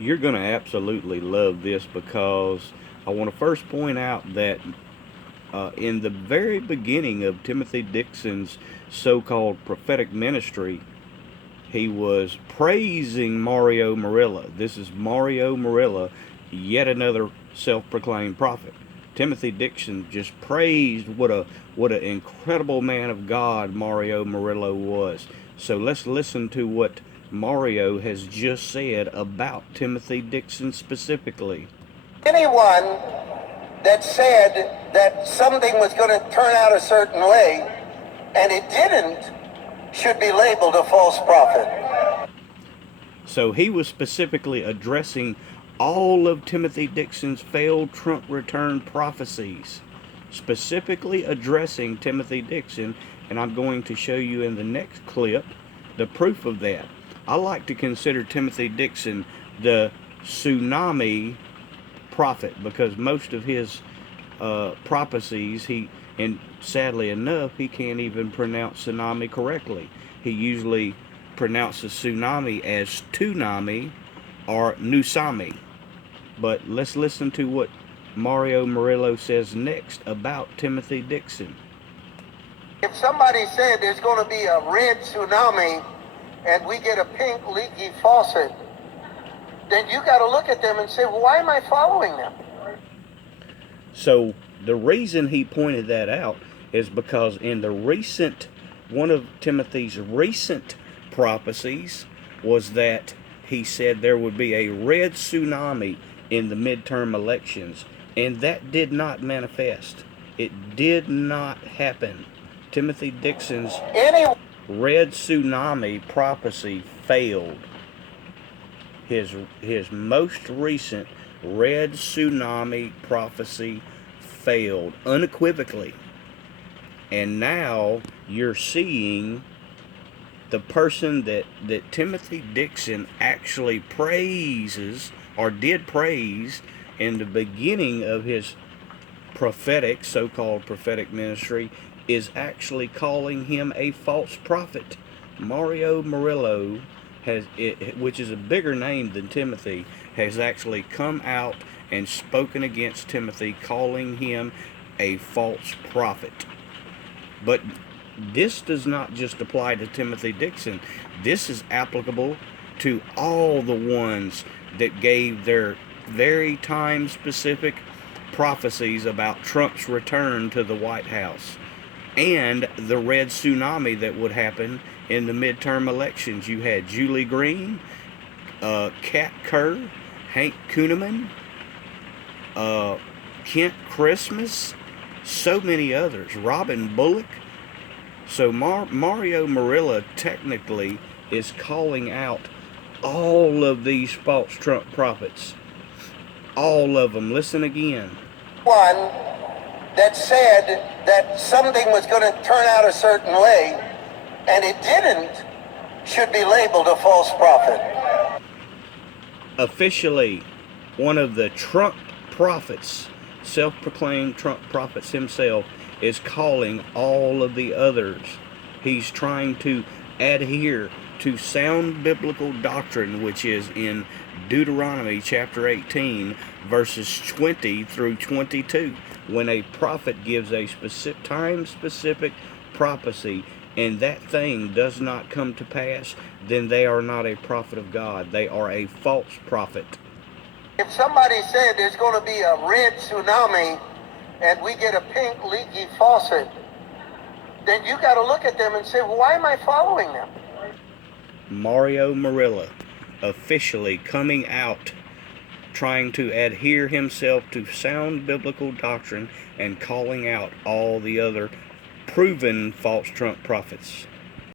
You're going to absolutely love this because I want to first point out that in the very beginning of Timothy Dixon's so called prophetic ministry, he was praising Mario Murillo. This is Mario Murillo, yet another self-proclaimed prophet. Timothy Dixon just praised what an incredible man of God Mario Murillo was. So let's listen to what Mario has just said about Timothy Dixon specifically. Anyone that said that something was going to turn out a certain way and it didn't should be labeled a false prophet. So he was specifically addressing all of Timothy Dixon's failed Trump return prophecies, specifically addressing Timothy Dixon, and I'm going to show you in the next clip the proof of that. I like to consider Timothy Dixon the tsunami prophet because most of his prophecies, and sadly enough, he can't even pronounce tsunami correctly. He usually pronounces tsunami as tunami or nusami. But let's listen to what Mario Murillo says next about Timothy Dixon. If somebody said there's going to be a red tsunami and we get a pink leaky faucet, then you got to look at them and say, well, why am I following them? So the reason he pointed that out is because in one of Timothy's recent prophecies was that he said there would be a red tsunami in the midterm elections, and that did not manifest. It did not happen. Timothy Dixon's red tsunami prophecy failed. His most recent red tsunami prophecy failed unequivocally. And now you're seeing the person that Timothy Dixon actually praises or did praise in the beginning of his prophetic, so-called prophetic ministry, is actually calling him a false prophet. Mario Murillo which is a bigger name than Timothy, has actually come out and spoken against Timothy, calling him a false prophet. But this does not just apply to Timothy Dixon. This is applicable to all the ones that gave their very time-specific prophecies about Trump's return to the White House and the red tsunami that would happen in the midterm elections. You had Julie Green, Kat Kerr, Hank Kuhneman, Kent Christmas, so many others, Robin Bullock. So Mario Murillo technically is calling out all of these false Trump prophets. All of them. Listen again. One that said that something was going to turn out a certain way and it didn't should be labeled a false prophet. Officially, one of the Trump prophets, self-proclaimed Trump prophets himself, is calling all of the others. He's trying to adhere to sound biblical doctrine, which is in Deuteronomy chapter 18, verses 20 through 22. When a prophet gives a specific time-specific prophecy and that thing does not come to pass, then they are not a prophet of God. They are a false prophet. If somebody said there's going to be a red tsunami and we get a pink leaky faucet, then you got to look at them and say, well, why am I following them? Mario Murillo officially coming out, trying to adhere himself to sound biblical doctrine and calling out all the other proven false Trump prophets.